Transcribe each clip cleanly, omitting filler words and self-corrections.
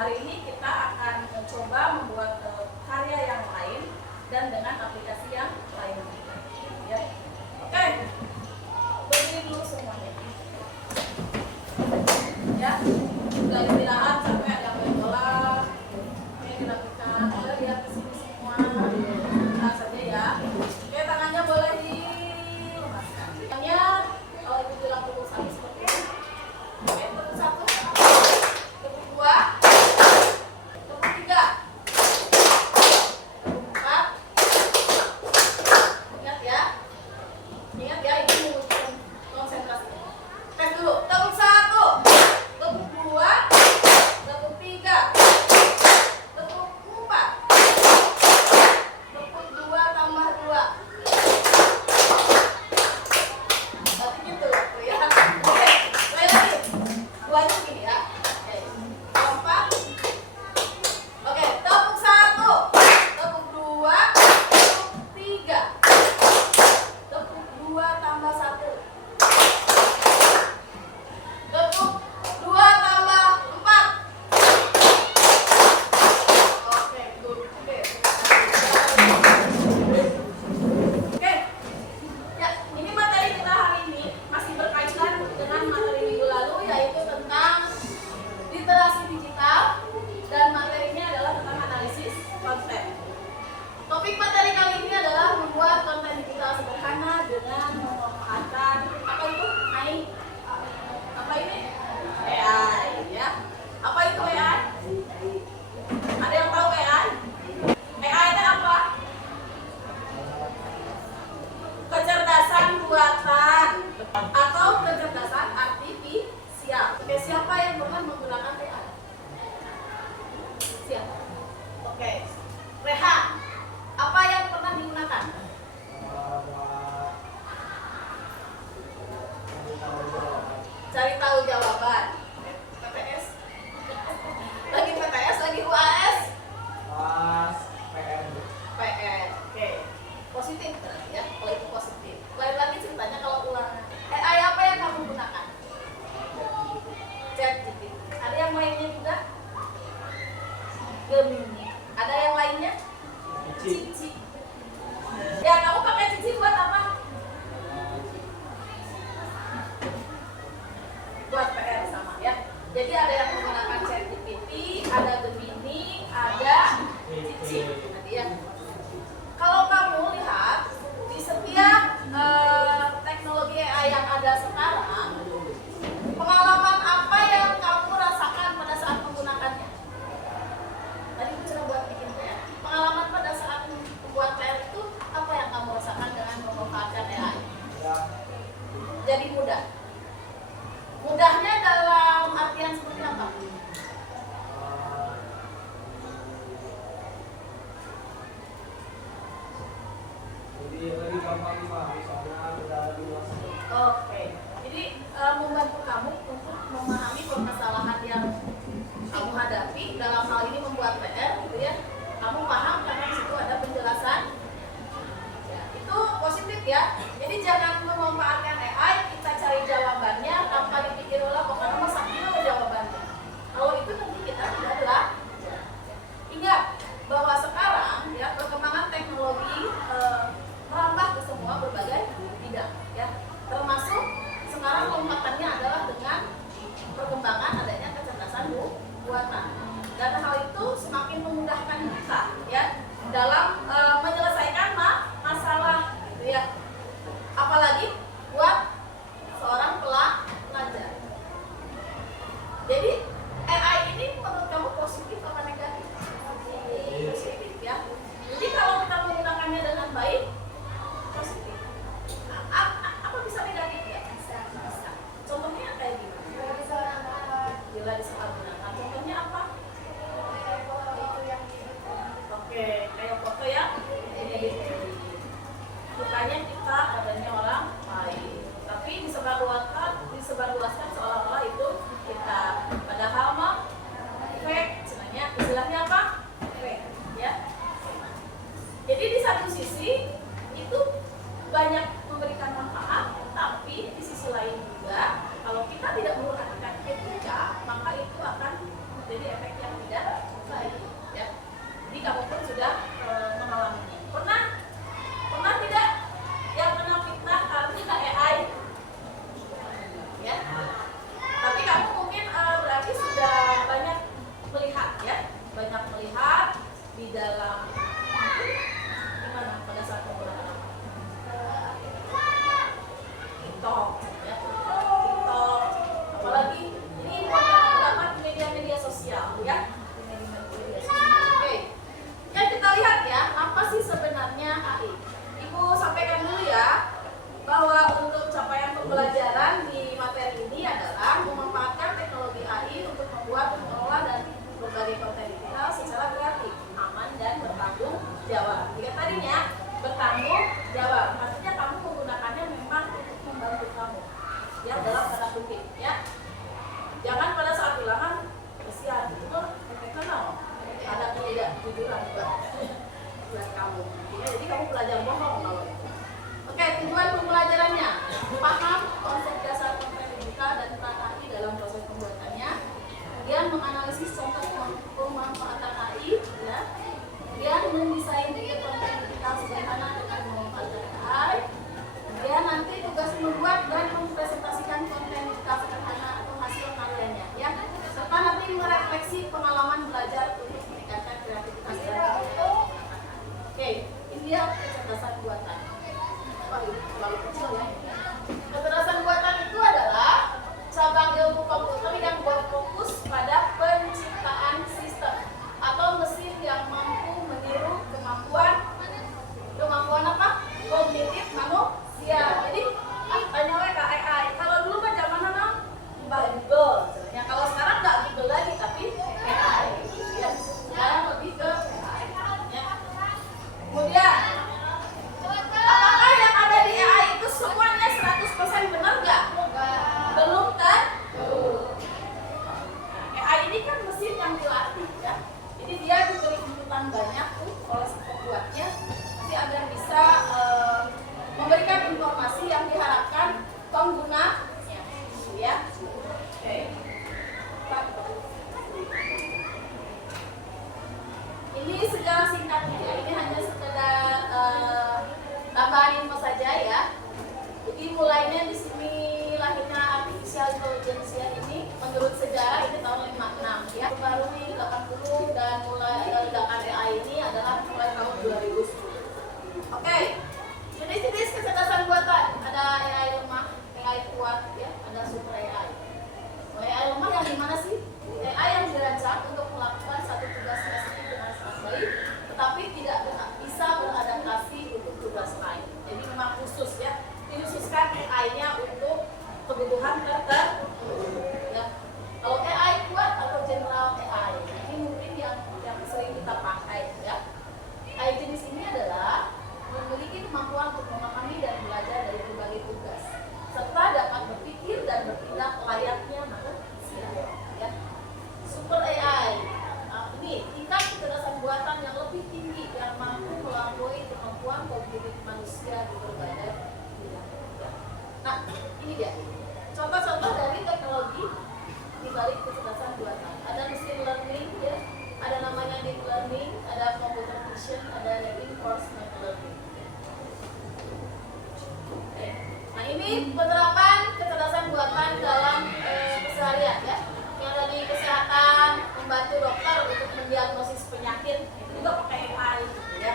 Hari ini kita akan mencoba membuat karya yang lain dan dengan aplikasi yang lain. Ya. Oke, berdiri dulu semuanya. Ya, sudah istirahat sampai ada main bola. Ini dilakukan. Lihat ke sini semua. Nah saja ya. Oke, tangannya boleh dilemaskan. Tangannya kalau itu bilang tepuk satu seperti ini. Oke, tepuk satu, tepuk dua, tepuk tiga, tepuk empat. Ingat ya, ini menguji konsentrasi. Tes dulu. Tepuk satu, tepuk dua, tepuk tiga, tepuk empat, tepuk dua tambah dua. Berarti gitu ya. Oke, mulai lagi. Duanya begini ya. Oke, empat. Oke, tepuk satu, tepuk dua, tepuk tiga, tepuk dua tambah satu, tepuk dua tambah empat. Oke, good. Oke. Oke. Ya, ini materi kita hari ini masih berkaitan dengan materi minggu lalu, yaitu tentang literasi digital, dan materinya adalah tentang analisis konten. Topik materi kali ini adalah membuat konten digital sederhana dengan memanfaatkan apa itu? Apa ini? AI ya. Apa itu AI? Ada yang tahu AI? AI itu apa? Kecerdasan buatan atau kecerdasan artifisial. Oke, siapa yang pernah menggunakan AI? Siapa? Oke, Rehan, apa yang pernah digunakan? Cari tahu jawaban. PTS. Lagi PTS, lagi UAS. PR. Oke. Positif berarti ya. Kalau itu positif. Lain lagi ceritanya kalau ulangan. AI apa yang kamu gunakan? ChatGPT. Ada yang lainnya juga? Gemini. Ada yang lainnya? Cici. Ya, kamu pakai Cici buat apa? Buat PR sama ya. Jadi ada yang menggunakan ChatGPT, ada Gemini, ada Cici. Tadi ya. Kalau kamu lihat di setiap teknologi AI yang ada sekarang, pengalaman apa yang kamu rasakan pada saat menggunakannya? Tadi bicara buat bikin PR. Pengalaman pada saat membuat PR itu apa yang kamu rasakan dengan memanfaatkan AI? Jadi mudah. Mudahnya dalam artian seperti apa? Lebih gampang dipahami soalnya udah luas. Oke. Jadi membantu kamu untuk memahami permasalahan yang kamu hadapi dalam hal ini membuat PR, gitu ya. Kamu paham karena di situ ada penjelasan. Ya, itu positif ya. Jadi jangan memanfaatkan AI, kita cari jawabannya tanpa dipikir ulang, karena masa dulu jawabannya. Kalau itu nanti kita tidak belajar. Ingat bahwa sekarang ya perkembangan teknologi merambah ke semua berbagai bidang ya. Termasuk sekarang lompatannya adalah dengan perkembangan adanya kecerdasan buatan. Dan hal itu semakin jadi efek yang tidak baik ya. Jadi kamu pun sudah mengalaminya. Pernah tidak yang kena fitnah karena AI ya? Tapi kamu mungkin berarti sudah banyak melihat ya, banyak melihat di dalam gimana pada saat penggunaan TikTok ya, TikTok, apalagi ini banyak terdapat di media-media sosial ya, di media-media sosial. Oke, ya kita lihat ya, apa sih sebenarnya AI? Ibu sampaikan dulu ya, bahwa untuk capaian pembelajaran di materi ini adalah memanfaatkan teknologi AI untuk membuat, mengelola dan berbagai konten digital secara kreatif, aman dan bertanggung jawab. Jika tadinya bertanggung jawab, artinya kamu menggunakannya memang untuk membantu kamu, ya dalam tanda kutip, ya. Jangan pada saat ulangan kesian, itu kenal ada ketidakjujuran buat kamu. Ya, jadi kamu belajar bohong kalau itu. Oke, tujuan pembelajarannya paham konsep dasar konten digital dan peran AI dalam proses pembuatannya. Kemudian menganalisis contoh pemanfaatan AI, ya. Kemudian mendesain konten digital sederhana dengan memanfaatkan AI. Kemudian nanti tugas membuat dan mempresentasikan konten digital sederhana atau hasil karyanya, ya. Serta nanti merefleksi pengalaman belajar untuk meningkatkan kreativitas dan oke, ini dia kecerdasan buatan. Wah, ini terlalu kecil ya. Kecerdasan buatan itu adalah cabang ilmu komputer yang berfokus pada penciptaan sistem atau mesin yang mampu meniru kemampuan apa? Kognitif manusia. Jadi tanya ke AI. Kalau dulu kan zaman mana? Google. Ya kalau sekarang nggak Google lagi tapi AI. Ya, sekarang lebih ke AI. Ya. Kemudian apakah yang ada di AI itu semuanya 100% benar nggak? Belum kan? AI ini kan mesin yang dilatih ya. Jadi dia diberi inputan banyak tuh oleh si pembuatnya nanti agar bisa memberikan informasi yang diharapkan penggunanya, ya. Oke. Ini secara singkatnya, ini hanya sekedar tambahan info saja ya. Jadi mulainya di sini lahirnya artificial intelligence ini menurut sejarah ini tahun 56 ya. Baru di 80 dan mulai ledakan AI ini adalah mulai tahun 2010. Oke. Jenis-jenis kecerdasan buatan ada AI lemah, AI kuat ya, ada super AI. AI lemah yang dimana sih? AI yang dirancang untuk melakukan satu tugas spesifik dengan sangat baik, tetapi tidak bisa beradaptasi untuk tugas lain. Jadi memang khusus ya, dikhususkan AI-nya untuk kebutuhan tertentu. Ya. Kalau AI kuat atau general AI, ini mungkin yang sering kita pakai ya. AI jenis ini adalah memiliki kemampuan untuk memahami dan belajar dari berbagai tugas, serta dapat berpikir dan bertindak layaknya manusia. Ya. Super AI, ini tingkat kecerdasan buatan yang lebih tinggi yang mampu melampaui kemampuan kognitif manusia di berbagai bidang. Ya. Nah, ini dia contoh-contoh dari teknologi di balik kecerdasan buatan. Ada machine learning, ya. Ada namanya deep learning, ada computer vision, ada reinforcement learning. Nah ini penerapan kecerdasan buatan dalam keseharian ya. Yang dari kesehatan membantu dokter untuk mendiagnosis penyakit itu juga pakai AI gitu ya.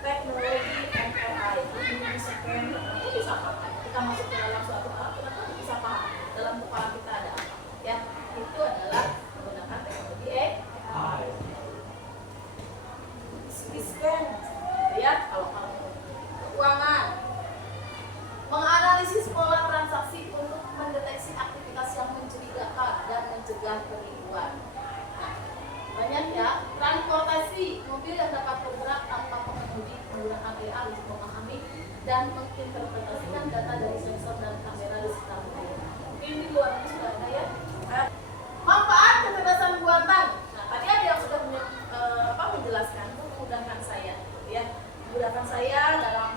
Teknologi MRI ini scan itu bisa pakai. Kita masuk ke dalam suatu alat kita bisa paham dalam kepala kita ada apa ya. Itu adalah menggunakan teknologi AI. Scan ya kalau keuangan. Menganalisis pola transaksi untuk mendeteksi aktivitas yang mencurigakan dan mencegah penipuan. Nah, banyak ya. Transportasi, mobil yang dapat bergerak tanpa pengemudi menggunakan AI untuk memahami dan menginterpretasikan data dari sensor dan kamera di sekitar mobil. Mungkin di luar ini sudah ada ya. Manfaat kecerdasan buatan. Nah, tadi ada yang sudah menjelaskan, memudahkan saya, ya, memudahkan saya dalam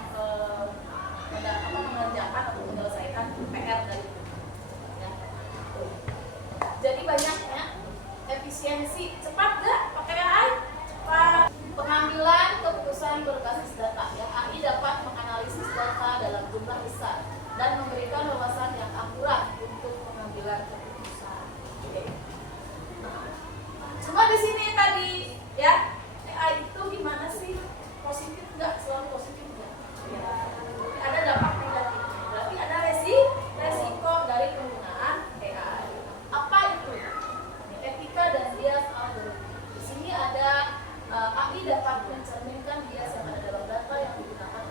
mengerjakan atau menyelesaikan PR dari ya. Jadi banyaknya efisien efisiensi. Cepat nggak pakai AI? Cepat. Pengambilan keputusan berbasis data. Ya, AI dapat menganalisis data dalam jumlah besar dan memberikan wawasan yang akurat untuk pengambilan keputusan. Oke. Nah, cuma di sini tadi ya, AI itu gimana sih? Positif nggak? Selalu positif nggak? Ya. Ada dampak negatifnya. Berarti ada resiko dari penggunaan AI. Apa itu? Etika dan bias algoritma. Di sini ada AI dapat mencerminkan bias yang ada dalam data yang digunakan.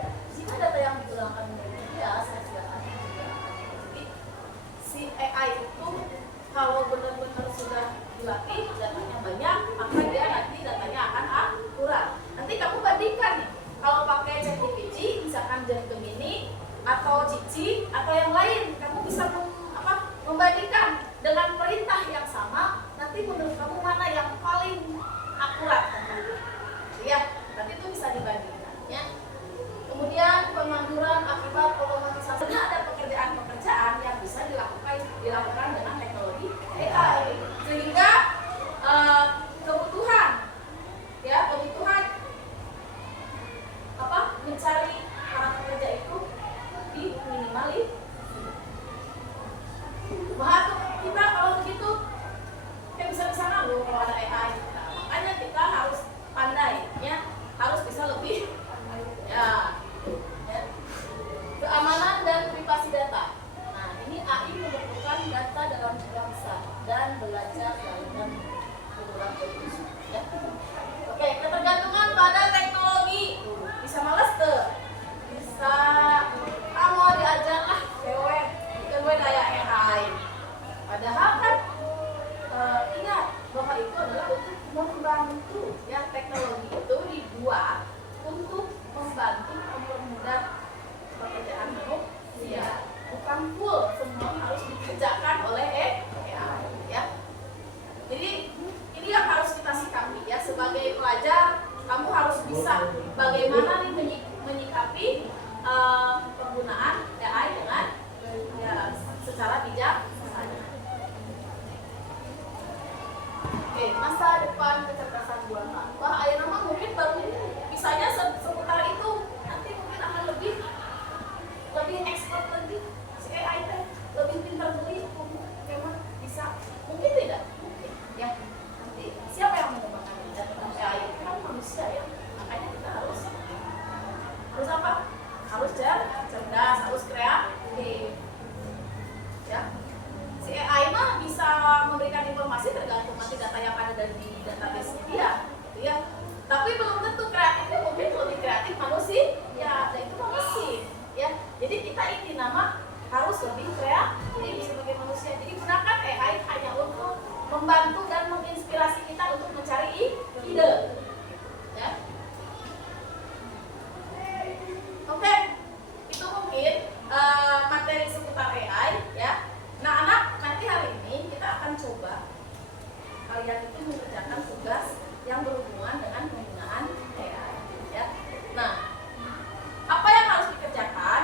Di sini data yang digunakan menjadi bias, hasilnya juga akan. Jadi si AI itu kalau benar-benar sudah dilatih, datanya banyak, maka dia nanti datanya akan akurat. Nanti kamu bandingkan nih, kalau pakai ChatGPT, misalkan Gemini atau Cici atau yang lain, kamu bisa membandingkan dengan perintah yang sama. Nanti menurut kamu mana yang paling akurat? Ya, nanti itu bisa dibandingkan. Ya. Kemudian pengangguran akibat otomatisasi. Ada pekerjaan-pekerjaan yang bisa dilakukan dengan teknologi AI, sehingga kebutuhan mencari para pekerja itu diminimalis. Kita kalau begitu bisa nganggur kalau ada AI. Nah, makanya kita harus pandai, ya, harus bisa lebih, ya. Keamanan dan privasi data. Nah, ini AI mengumpulkan data dalam jumlah besar dan belajar dengan berulang terus. Ya. Oke, ketergantungan pada teknologi. Bisa males tuh, bisa kamu diajar lah, gue daya AI. Padahal kan ingat bahwa itu adalah untuk membantu, ya, teknologi itu dibuat untuk membantu mempermudah pekerjaan manusia, bukan full semua harus dikerjakan oleh AI, ya. Jadi ini yang harus kita sikapi, ya, sebagai pelajar kamu harus bisa bagaimana nih menyikapi penggunaan AI dengan, ya, secara bijak. Oke, masa depan kecerdasan buatan. Wah, ayah nama mungkin baru bisanya seputar itu. Nanti mungkin akan lebih expert lagi. Si AI teh lebih pintar dari memang bisa. Mungkin tidak, mungkin, ya. Nanti siapa yang mengembangkan AI? Kan manusia, ya. Makanya kita harus apa? Harus cerdas, harus kreatif. Ya. Si AI mah bisa memberikan informasi tergantung nanti data yang ada di database dia, gitu ya. Tapi belum tentu kreatifnya, mungkin lebih kreatif manusia, ya, dan itu manusia, ya. Jadi kita inti nama harus lebih kreatif sebagai manusia. Jadi gunakan AI hanya untuk membantu dan menginspirasi kita untuk mencari ide, ya. Oke, itu mungkin materi seputar AI, ya. Nah, anak, nanti hari ini kita akan coba kalian itu mengerjakan tugas yang berhubungan dengan penggunaan AI, ya. Nah, apa yang harus dikerjakan?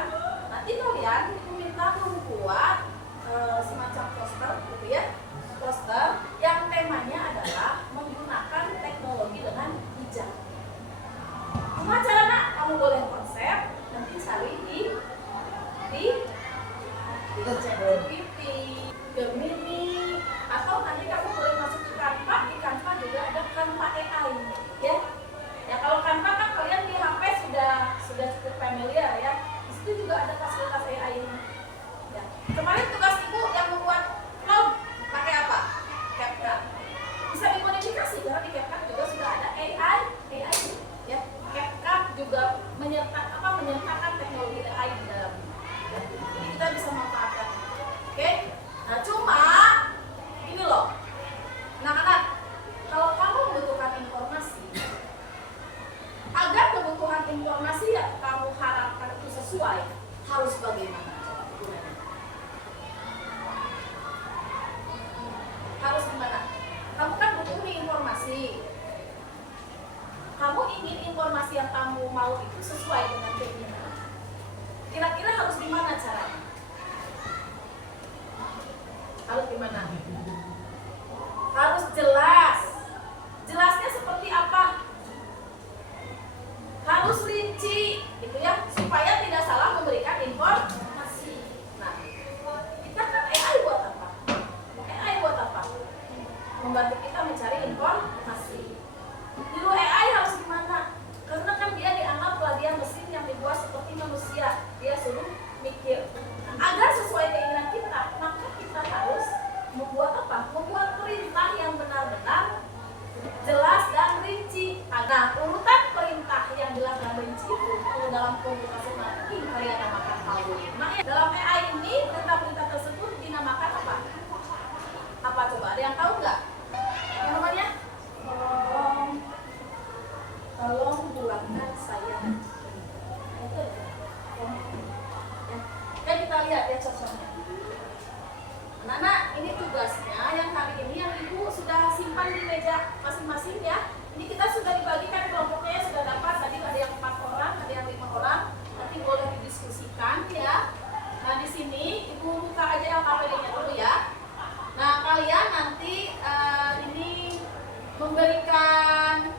Nanti kalian diminta membuat semacam poster, gitu ya, poster yang temanya adalah menggunakan teknologi dengan bijak. Cuma caranya kamu boleh konsep, nanti cari di ChatGPT, Gemini, atau nanti kamu boleh masuk ke Canva. Di Canva juga ada Canva AI, ya. Ya, kalau Canva kan kalian di HP sudah cukup familiar, ya. Di situ juga ada fasilitas AI ini. Ya. Kemarin tugas ibu yang membuat vlog pakai apa? CapCut. Bisa dimodifikasi karena di CapCut juga sudah ada AI, ya. CapCut juga menyertakan teknologi AI di dalam. Jadi kita bisa manfaatkan. Oke? Nah, cuma ini loh. Anak-anak, kalau kamu membutuhkan informasi, agar kebutuhan informasi yang kamu harapkan itu sesuai, harus bagaimana? Harus gimana? Kamu kan butuh nih informasi. Kamu ingin informasi yang kamu mau itu sesuai dengan keinginan. Kira-kira harus gimana caranya? Harus gimana? Harus jelas. kita mencari informasi. Niru AI harus gimana? Karena kan dia dianggaplah dia mesin yang dibuat seperti manusia. Dia suruh mikir. Agar sesuai keinginan kita, maka kita harus membuat apa? Membuat perintah yang benar-benar jelas dan rinci. Nah, urutan perintah yang jelas dan rinci itu dalam komunikasi marketing kalian namakan algoritma. Dalam AI ini perintah-perintah tersebut dinamakan apa? Apa coba? Ada yang tahu nggak? Apa namanya? Tolong buatkan saya. Itu ya, kita lihat ya contohnya. Anak-anak, ini tugasnya yang hari ini yang ibu sudah simpan di meja masing-masing ya. Ini kita sudah dibagikan kelompoknya, sudah dapat. Tadi ada yang 4 orang, ada yang 5 orang. Nanti boleh didiskusikan ya. Nah di sini ibu buka aja LKPD-nya dulu ya. Nah kalian nanti ini memberikan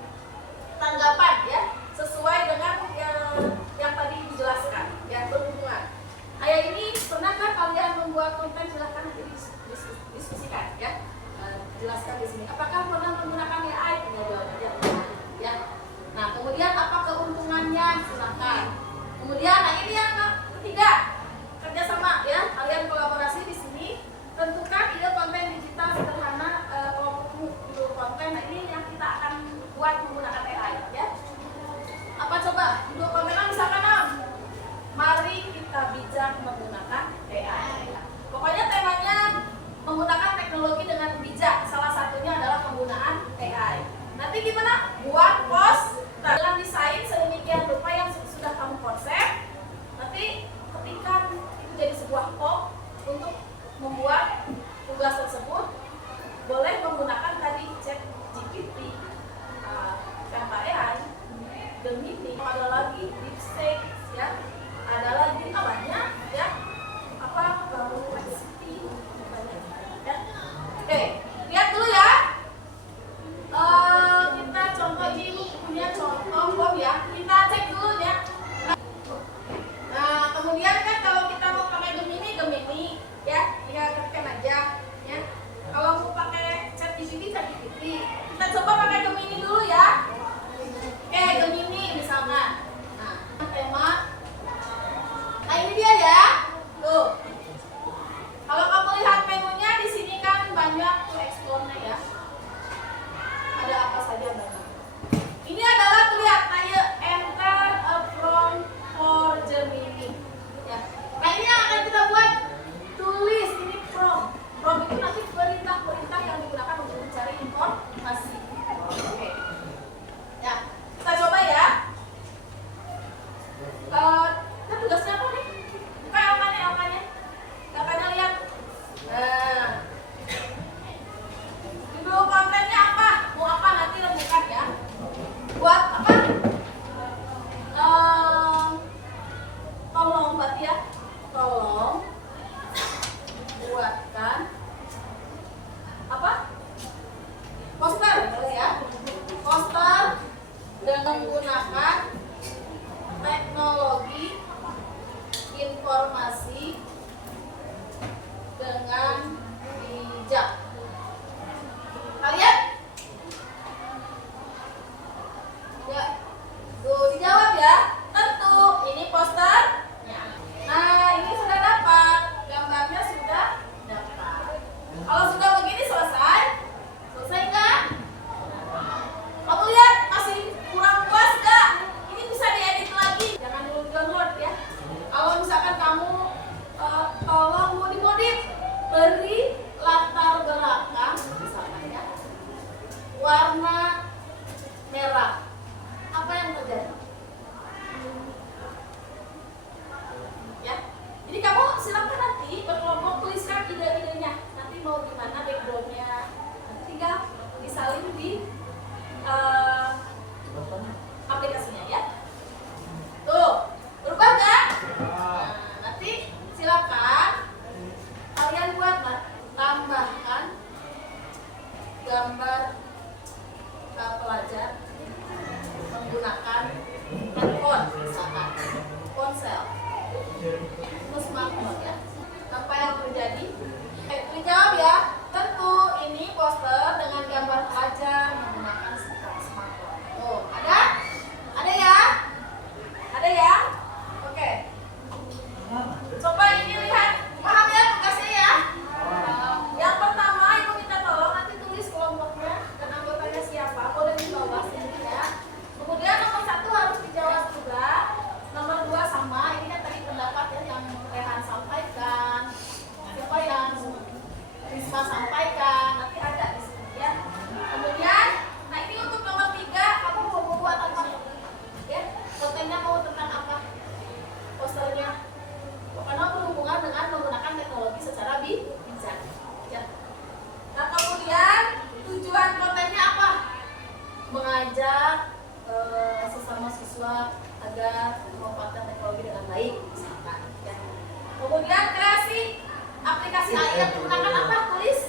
tanggapan ya sesuai dengan yang tadi dijelaskan ya, berhubungan. Ayah ini pernahkah kalian membuat konten? Silahkan nanti diskusikan ya. Jelaskan di sini. Apakah pernah menggunakan AI? Tinggal jawab aja ya. Nah kemudian apa keuntungannya? Silahkan. Kemudian nah ini yang ketiga, kerjasama ya. Kalian kolaborasi di sini. Tentukan ide konten digital sederhana kelompokmu dulu konten. Nah ini yang kita akan buat menggunakan AI ya. Apa coba? Judul kontennya misalkan mari kita bijak menggunakan AI. Pokoknya temanya menggunakan teknologi dengan bijak. Salah satunya adalah penggunaan AI. Nanti gimana? Buat post dengan desain sedemikian rupa yang sudah kamu konsep. Nanti ketika itu jadi sebuah form untuk membuat tugas tersebut, boleh menggunakan tadi ChatGPT, Canva AI, Gemini, ada lagi DeepSeek ya, ada lagi banyak ya, apa Perplexity ya. Oke, lihat dulu ya. Kita contoh ini punya contoh form ya. Kita cek dulu ya. Nah, kemudian kan kalau kita mau pakai Gemini ya, tinggal ketikkan aja ya. Kalau mau pakai ChatGPT, kita coba pakai Gemini dulu ya. Oke, Gemini misalnya. Nah, tema. Nah, ini dia ya. Tuh. Kalau kamu lihat menunya di sini kan banyak tuh explore-nya ya. Ada apa saja banyak. Ini adalah tuh lihat kayak enter a prompt for Gemini. Ya. Nah, ini yang akan kita buat. Tulis ini prompt. Prompt itu nanti perintah-perintah yang digunakan untuk mencari informasi. Oke. Ya, kita coba ya. Kita tugasnya apa nih? Buka LK-nya. LK-nya lihat. Nah. Judul kontennya apa? Mau apa nanti rembukan ya. Buat apa? Tolong berarti ya. Tolong buatkan apa? Poster ya. Poster dengan menggunakan teknologi informasi dengan bijak. Kalian? Ya. Tuh dijawab ya. Tentu ini posternya. Nah, ini sudah dapat. Gambarnya sudah dapat. Kalau sudah begini selesai? Selesai enggak? Kamu lihat masih kurang puas enggak? Ini bisa diedit lagi. Jangan dulu download ya. Kalau misalkan kamu tolong mau dimodif, beri latar belakang misalkan ya warna merah. Apa yang terjadi? Ya. Jadi kamu silakan nanti berkelompok tuliskan ide-idenya. Nanti mau gimana backgroundnya? Nanti tinggal disalin di aplikasinya ya. Tuh, berubah nggak? Nah, nanti silakan kalian buat tambahkan gambar pelajar menggunakan handphone misalkan ponsel atau smartphone ya. Apa yang terjadi? Dijawab ya. Tentu ini poster dengan gambar wajah menggunakan smartphone. Oh, ada? Ada ya? Ada ya? Oke. Coba ini lihat. Paham ya tugasnya ya? Yang pertama ibu minta tolong nanti tulis kelompoknya dan anggotanya siapa. Boleh di bawah sini ya. Kemudian nomor 1 harus dijawab juga. Nomor 2 sama. Ini kan tadi pendapat ya yang Rehan sampaikan. Siapa yang Risma sampaikan. Nanti ada di sini ya. Kemudian, nah ini untuk nomor 3 kamu mau membuat apa? Ya, kontennya mau tentang apa? Posternya. Karena berhubungan dengan menggunakan teknologi secara bijak. Ya. Nah kemudian tujuan kontennya apa? Mengajak sesama siswa agar memanfaatkan teknologi dengan baik, misalkan. Ya. Kemudian kreasi aplikasi AI yang digunakan apa? Tulis.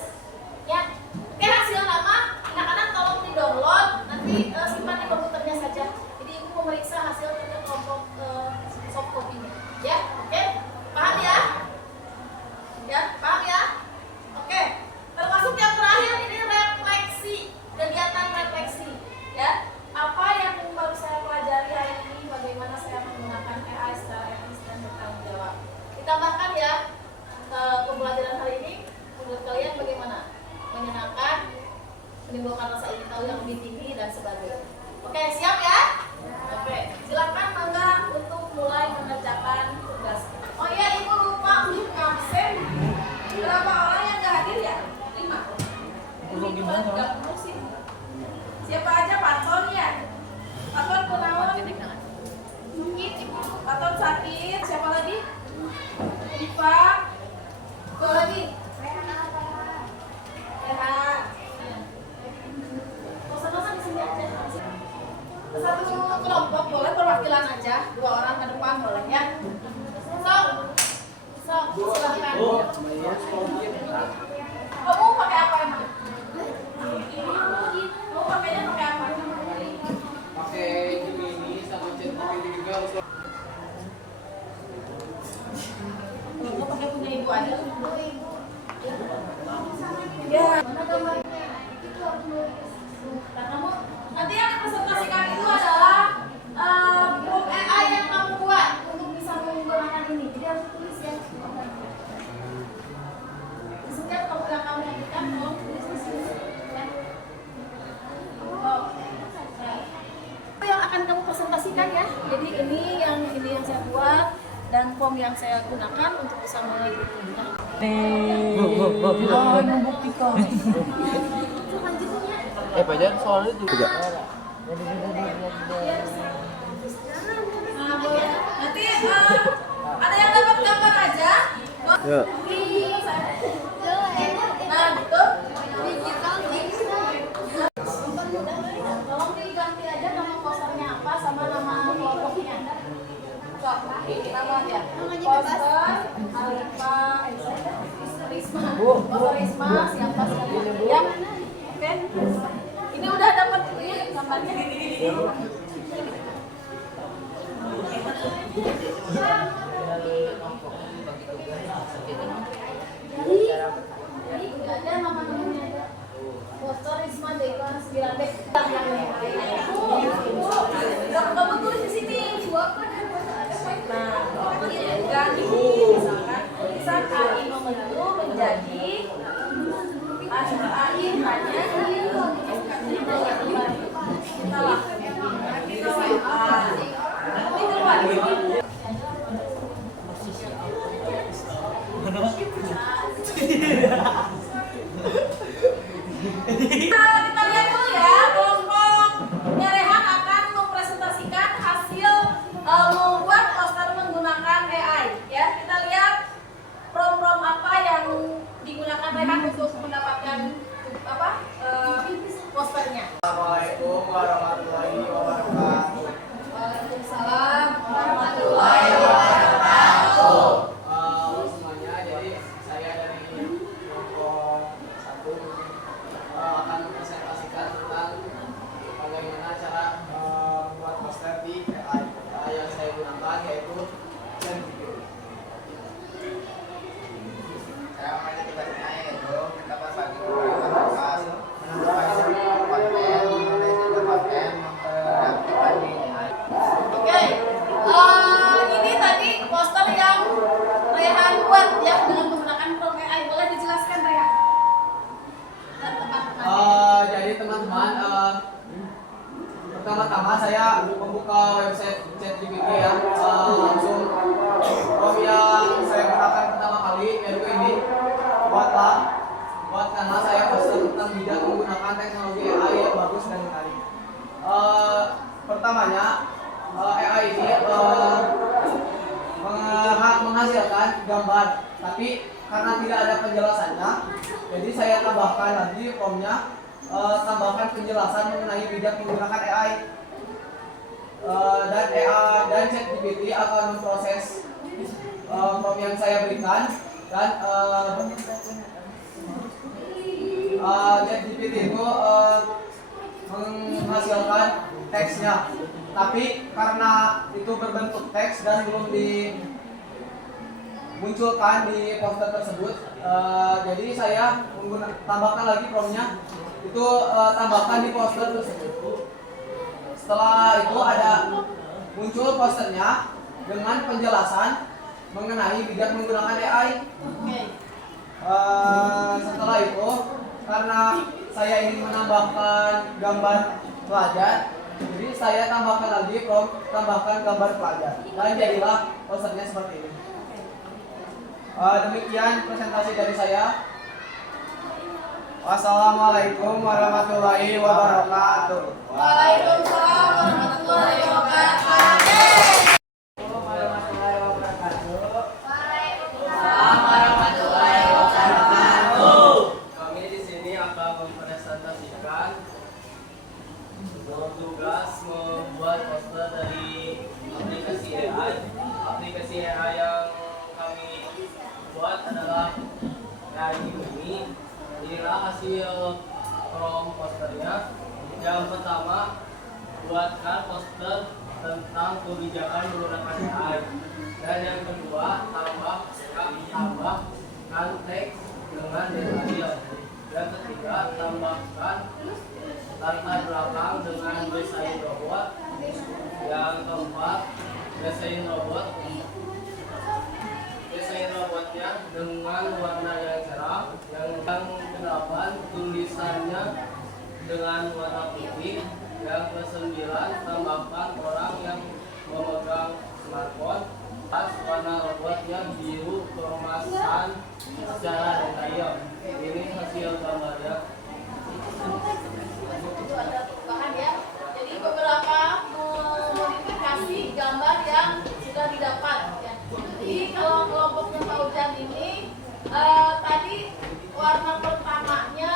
Ya. Oke, hasil nama anak-anak tolong di-download, nanti simpan di komputernya saja. Jadi ibu memeriksa hasil ke kelompok soft copy-nya. Ya, oke. Paham ya? Ya, paham ya? Oke. Termasuk yang terakhir ini refleksi, kegiatan refleksi. Ya, apa yang baru saya pelajari hari ini, bagaimana saya menggunakan AI secara etis dan bertanggung jawab. Ditambahkan ya, pembelajaran hari ini menurut kalian bagaimana? Menyenangkan, menimbulkan rasa ingin tahu yang lebih tinggi dan sebagainya. Oke, siap ya? Oke, silakan mangga untuk mulai mengerjakan tugas. Oh iya, ibu lupa untuk absen. Berapa orang yang nggak hadir ya? 5. Ini cuma 30 sih. Siapa aja Paton ya? Paton Gunawan. Paton sakit. Siapa lagi? Ipa. Siapa lagi? Rehan. Bosan-bosan di sini aja. Satu kelompok boleh perwakilan aja. 2 orang ke depan boleh ya. So, silahkan. Kamu pakai apa emang? Kamu pakainya pakai apa? Pakai Gemini sama ChatGPT juga. Kamu pakai punya ibu aja. Ya. Mana gambarnya? Itu harus nulis. Nah, kamu nanti yang presentasikan itu adalah prompt AI yang kamu buat untuk bisa menggunakan ini. Jadi harus tulis ya. Setiap kamu yang kamu lakukan, tolong tulis di sini. Ya. Apa yang akan kamu presentasikan ya? Jadi ini yang saya buat dan form yang saya gunakan untuk bisa mengikuti. Membuktikan. Pajan soalnya juga. Nanti ada yang dapat gambar aja. Ya. Nah, gitu. Tolong diganti aja nama posternya apa sama nama kelompoknya. Nama ya. Poster Alifa Risma. Poster Risma siapa ya? Oke. Ini udah dapat ya gambarnya. Ada nama-namanya ada. Poster Risma Dewa 9B. Kamu tulis di sini. Nah, ganti misalkan tulisan AI nomor 1 menjadi AI hanya kita lah. Nanti keluar. Kita lihat dulu ya, kelompok Rehan akan mempresentasikan hasil membuat poster menggunakan AI. Ya, kita lihat prom-prom apa yang digunakan Rehan untuk mendapatkan posternya. Assalamualaikum warahmatullahi wabarakatuh. Waalaikumsalam warahmatullahi wabarakatuh. Semuanya, jadi saya dari kelompok 1 akan mempresentasikan tentang bagaimana cara membuat poster di AI. Yang saya gunakan yaitu Gen Video. Saya mau tugasnya yaitu kita pas lagi pertama-tama saya membuka website ChatGPT ya. Langsung prompt yang saya gunakan pertama kali yaitu ini, buat karena saya concern tentang bidang menggunakan teknologi AI yang bagus dan menarik. Pertamanya AI ini menghasilkan gambar, tapi karena tidak ada penjelasannya, jadi saya tambahkan lagi promptnya, tambahkan penjelasan mengenai bidang menggunakan AI. Dan ChatGPT akan memproses prompt yang saya berikan, dan ChatGPT itu menghasilkan teksnya, tapi karena itu berbentuk teks dan belum dimunculkan di poster tersebut, jadi saya tambahkan lagi promptnya, itu tambahkan di poster tersebut. Setelah itu ada muncul posternya dengan penjelasan mengenai bidang menggunakan AI. Setelah itu, karena saya ingin menambahkan gambar pelajar, jadi saya tambahkan lagi prompt, tambahkan gambar pelajar, dan jadilah posternya seperti ini. Demikian presentasi dari saya. Wassalamualaikum warahmatullahi wabarakatuh. Waalaikumsalam warahmatullahi wabarakatuh. Waalaikumsalam warahmatullahi wabarakatuh. Kami di sini akan mempresentasikan tugas membuat poster dari aplikasi AI. Aplikasi AI yang kami buat adalah AI ini. Inilah hasil prompt posternya. Yang pertama, buatkan poster tentang kebijakan menggunakan AI. Dan yang kedua, tambahkan teks dengan detail. Yang ketiga, tambahkan latar belakang dengan desain robot. Yang keempat, desain robotnya dengan warna yang cerah. Yang kedelapan, tulisannya dengan warna putih. Yang kesembilan, tambahkan orang yang memegang smartphone. Warna robotnya biru keemasan secara detail. Ini hasil gambarnya. Itu ada perubahan ya. Jadi beberapa modifikasi gambar yang sudah didapat ya. Jadi kalau kelompoknya Pak Ujan ini tadi warna pertamanya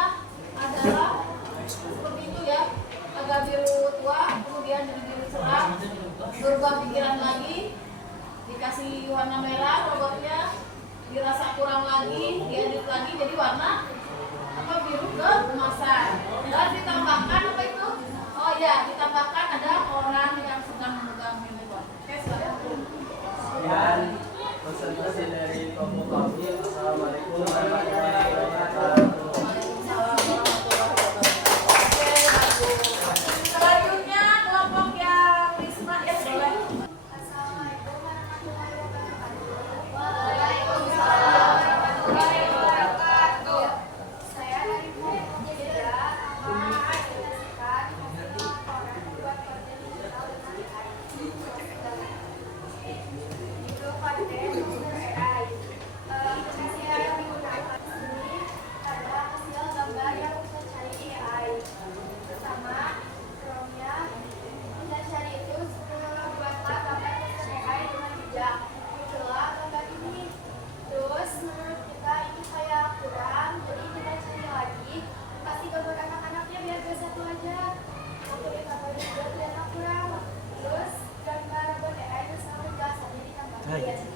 adalah seperti itu ya, agak biru tua, kemudian jadi biru cerah, berubah pikiran lagi, dikasih warna merah, robotnya dirasa kurang lagi, diedit lagi jadi warna biru keemasan, dan ditambahkan apa itu? Oh ya, ditambahkan ada orang yang sedang memegang handphone. Oke, silakan. Sekian presentasi dari kelompok kami. Assalamualaikum warahmatullahi wabarakatuh. Waalaikumsalam warahmatullahi wabarakatuh. Oke, bagus. Selanjutnya kelompok yang Risma ya, boleh. Assalamualaikum warahmatullahi wabarakatuh. Waalaikumsalam warahmatullahi wabarakatuh. Saya dari kelompok 3 akan mempresentasikan hasil laporan buat konten digital dengan AI. Itu konten user AI. Aplikasi AI yang digunakan di sini adalah hasil gambar yang kita cari di AI. Pertama, promptnya kita cari itu buatlah gambar user AI dengan bijak. Itulah gambar ini. Terus menurut kita ini kayak kurang, jadi kita cari lagi, kasih gambar anak-anaknya biar gak satu aja. Waktu kita bagi juga ternyata kurang. Terus gambar robot AI bersama penjelasannya ditambahin.